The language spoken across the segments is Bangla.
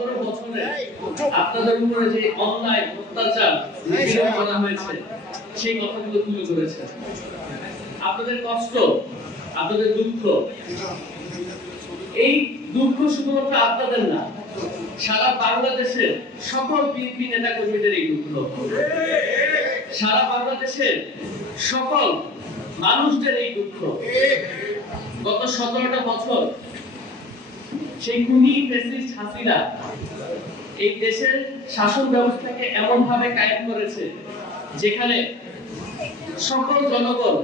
সতেরো বছরে আপনাদের উপরে যে অন্যায় অত্যাচার নিপীড়ন করা হয়েছে সেই কথাগুলো তুলে ধরেছেন। আপনাদের কষ্ট আপনাদের দুঃখ এই দুঃখ শুধুমাত্র আপনাদের না সারা বাংলাদেশের সকল বিএনপি নেতা কর্মীদের এই দুঃখ। সারা বাংলাদেশের সকল মানুষদের এই দুঃখ। গত সতেরোটা বছর সেই খুনি ফেসিস্ট হাসিনা এই দেশের শাসন ব্যবস্থাকে এমন ভাবে কায়েম করেছে, যেখানে সকল জনগণ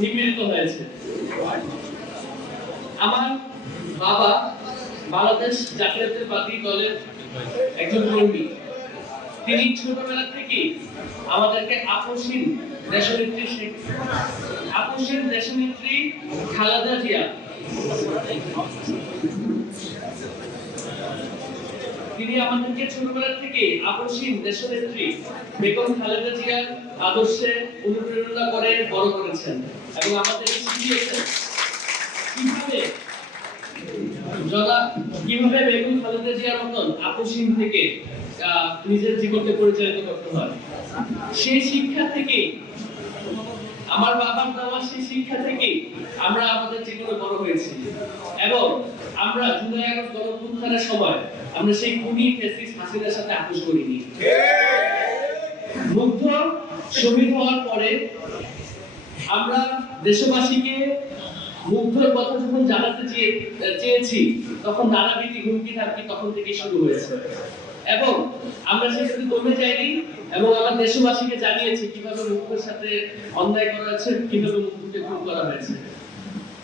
নিপীড়িত হয়েছে। আমার বাবা বাংলাদেশ জাতীয়তাবাদী দলের একজন কর্মী। তিনি ছোটবেলা থেকে আমাদেরকে আপসীন দেশনেত্রী শেখ আপসীন দেশনেত্রী খালেদা জিয়া। তিনি আমাদেরকে ছোটবেলা থেকে আপসীন দেশনেত্রী, বেগম খালেদা জিয়ার আদর্শে অনুপ্রেরণা করে বড় করেছেন এবং আমাদেরকে শিখিয়েছেন কীভাবে জনা কীভাবে বেগম খালেদা জিয়ার মতন আপসীন থেকে নিজের জীবনকে পরিচালিত করতে হয়? সেই শিক্ষা থেকে, আমার বাবার দেওয়া সেই শিক্ষা থেকে আমরা আমাদের জীবনে বড় হয়েছি। এবং আমরা জুলাই আগস্ট গণঅভ্যুত্থানের সময় আমরা সেই খুনি ফেসিস হাসিনার সাথে আপোষ করিনি। মুগ্ধ শহীদ হওয়ার পরে আমরা দেশবাসীকে মুগ্ধর কথা যখন জানাতে চেয়েছি তখন নানাবিধি হুমকি থামকি তখন থেকে শুরু হয়েছে। এবং আমরা সেখানে কমে যাইনি এবং আমরা দেশবাসীকে জানিয়েছি কীভাবে মুগ্ধর সাথে অন্যায় করা হয়েছে কীভাবে মুগ্ধকে খুন করা হয়েছে।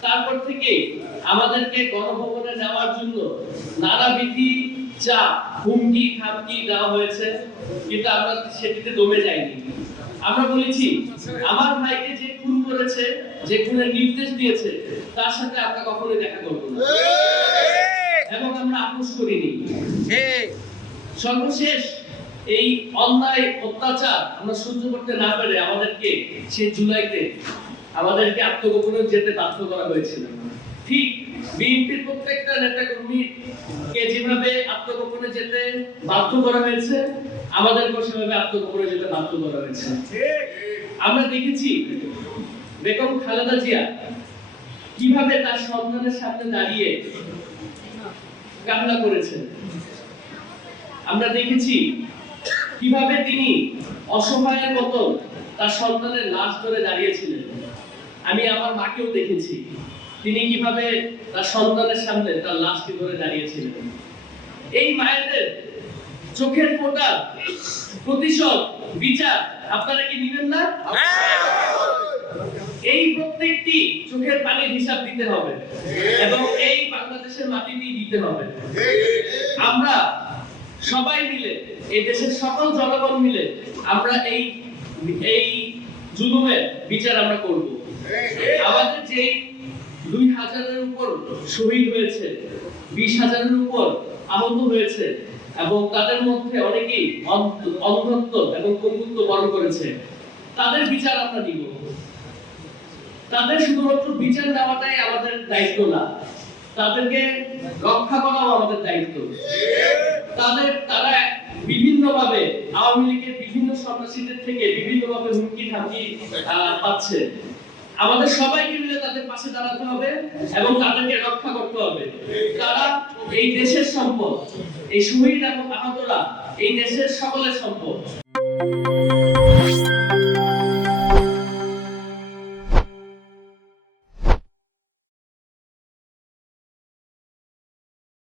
তারপর থেকে আমাদেরকে গণভবনে নেওয়ার জন্য নানাবিধি চাপ হুমকি, খামকি দেওয়া হয়েছে, কিন্তু আমরা সেটিতে দমে যাইনি। আমরা বলেছি, আমার ভাইকে যে খুন করেছে, যে খুনের নির্দেশ দিয়েছে, তার সাথে আমরা কখনোই দেখা করব না। এবং আমরা আপোষ করিনি। সর্বশেষ এই অন্যায় অত্যাচার আমরা সহ্য করতে না পেরে আমাদেরকে সেই জুলাইতে আমাদেরকে আত্মগোপনে যেতে বাধ্য করা হয়েছিল। ঠিক বিএনপির প্রত্যেকটা নেতা কর্মীকে যেভাবে আত্মগোপনে যেতে বাধ্য করা হয়েছে, আমাদেরকেও সেভাবে আত্মগোপনে যেতে বাধ্য করা হয়েছে। আমরা দেখেছি বেগম খালেদা জিয়া কীভাবে তার সন্তানের সামনে দাঁড়িয়ে কান্না করেছেন। আমরা দেখেছি কীভাবে তিনি অসহায়ের মতো তার সন্তানের লাশ ধরে দাঁড়িয়েছিলেন। আমি আমার মাকেও দেখেছি। তিনি কীভাবে তার সন্তানের সামনে তার লাশটি ধরে দাঁড়িয়েছিলেন। এই মায়েদের চোখের ফোঁটা, প্রতিশোধ, বিচার, আপনারা কি নেবেন না? এই প্রত্যেকটি চোখের পানির হিসাব দিতে হবে এবং এই বাংলাদেশের মাটি মাটিতেই দিতে হবে। আমরা সবাই মিলে, এই দেশের সকল জনগণ মিলে আমরা এই এই জুলুমের বিচার আমরা করব। আমাদের যে দুই হাজারের উপর শহীদ হয়েছে বিশ হাজারের উপর আহত হয়েছে এবং তাদের মধ্যে অনেকেই অন্ধত্ব এবং পঙ্গুত্ব বরণ করেছে। তাদের বিচার আমরা নিব। তাদের শুধুমাত্র বিচার দেওয়াটাই আমাদের দায়িত্ব না। তাদেরকে রক্ষা করাও আমাদের দায়িত্ব। তাদের তারা বিভিন্ন ভাবে আওয়ামী লীগের বিভিন্ন সন্ত্রাসীদের থেকে বিভিন্ন ভাবে হুমকি আহ, পাচ্ছে। আমাদের সবাইকে মিলে তাদের পাশে দাঁড়াতে হবে এবং তাদেরকে রক্ষা করতে হবে। তারা এই দেশের সম্পদ, এই শহীদ এবং আহতরা এই দেশের সকলের সম্পদ।